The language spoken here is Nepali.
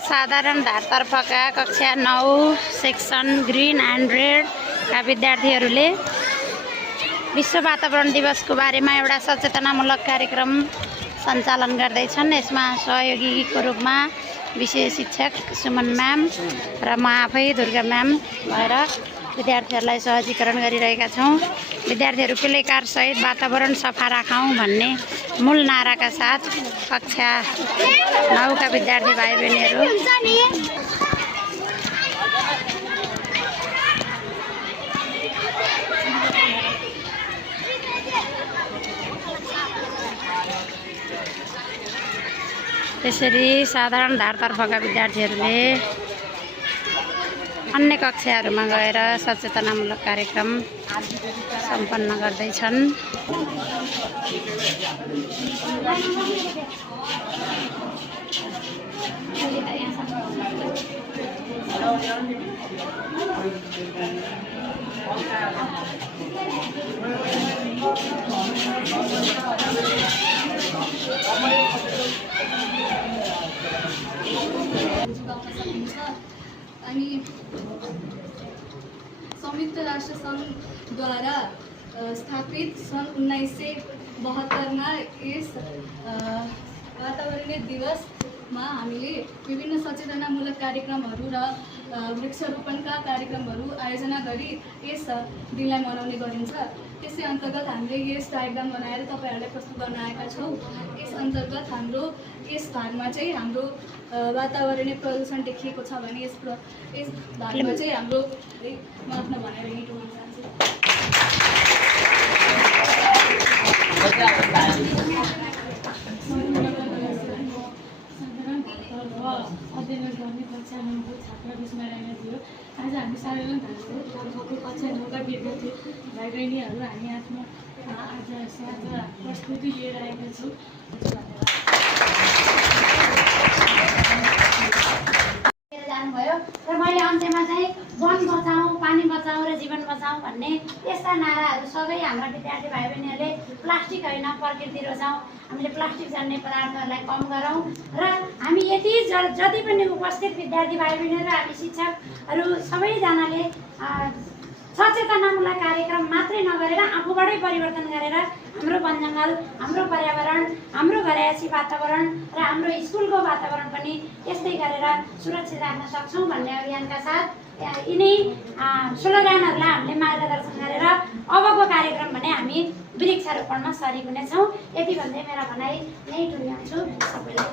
साधारण धारतर्फका कक्षा 9 सेक्सन ग्रीन एन्ड रेड का विद्यार्थीहरूले विश्व वातावरण दिवसको बारेमा एउटा सचेतनामूलक कार्यक्रम सञ्चालन गर्दैछन्। यसमा सहयोगीको रूपमा विषय शिक्षक सुमन म्याम र म आफै दुर्गा म्याम भएर विद्यार्थीहरूलाई सहजीकरण गरिरहेका छौँ। विद्यार्थीहरू प्ले कार्ड सहित वातावरण सफा राखौँ भन्ने मूल नाराका साथ कक्षा 9 का विद्यार्थी भाइ बहिनीहरू त्यसरी साधारण धारतर्फका विद्यार्थीहरूले अन्य कक्षाहरूमा गएर सचेतनामूलक कार्यक्रम सम्पन्न गर्दैछन्। अनि संयुक्त राष्ट्र सङ्घद्वारा स्थापित सन् 1972 मा यस वातावरणीय दिवसमा हामीले विभिन्न सचेतनामूलक कार्यक्रमहरू र वृक्षरोपणका कार्यक्रमहरू आयोजना गरी यस दिनलाई मनाउने गरिन्छ। त्यसै अन्तर्गत हामीले यस डायग्राम बनाएर तपाईहरुलाई प्रस्तुत गर्न आएका छौँ। यस अन्तर्गत हाम्रो यस भागमा चाहिँ हाम्रो वातावरणीय प्रदूषण देखिएको छ भने यस भागमा चाहिँ हाम्रो म आफ्नो भनेर यही टोक्न चाहन्छु। अध्ययन गर्ने कक्षा 9 को छात्र विस्मरणीय थियो। आज हामी साधारण धारतर्फको कक्षा 9 का विद्यार्थी भाइ बहिनीहरू हामी आफ्नो आज साझा प्रस्तुति लिएर आएका छौँ। जानुभयो र मैले अन्त्यमा चाहिँ वन बचाऊ, पानी बचाऊ र जीवन बचाऊ भन्ने यस्ता नाराहरू सबै हाम्रा विद्यार्थी भाइ बहिनीहरूले प्लास्टिक होइन प्रकृति रोजाउँ, हामीले प्लास्टिक जन्ने पदार्थहरूलाई कम गरौँ र हामी यति जति पनि उपस्थित विद्यार्थी भाइ बहिनीहरू हामी शिक्षकहरू सबैजनाले सचेतनामूलक कार्यक्रम मात्रै नगरेर आफूबाटै परिवर्तन गरेर हाम्रो वनजङ्गल, हाम्रो पर्यावरण, हाम्रो घरयासी वातावरण र हाम्रो स्कुलको वातावरण पनि यस्तै गरेर सुरक्षित राख्न सक्छौँ भन्ने अभियानका साथ यिनै स्लोगानहरूलाई हामीले मार्गदर्शन गरेर अबको कार्यक्रम भने हामी वृक्षारोपणमा सरिक हुनेछौँ। यति भन्दै मेरा भनाइ यहीँ टुङ्ग्याउँछु। सबैलाई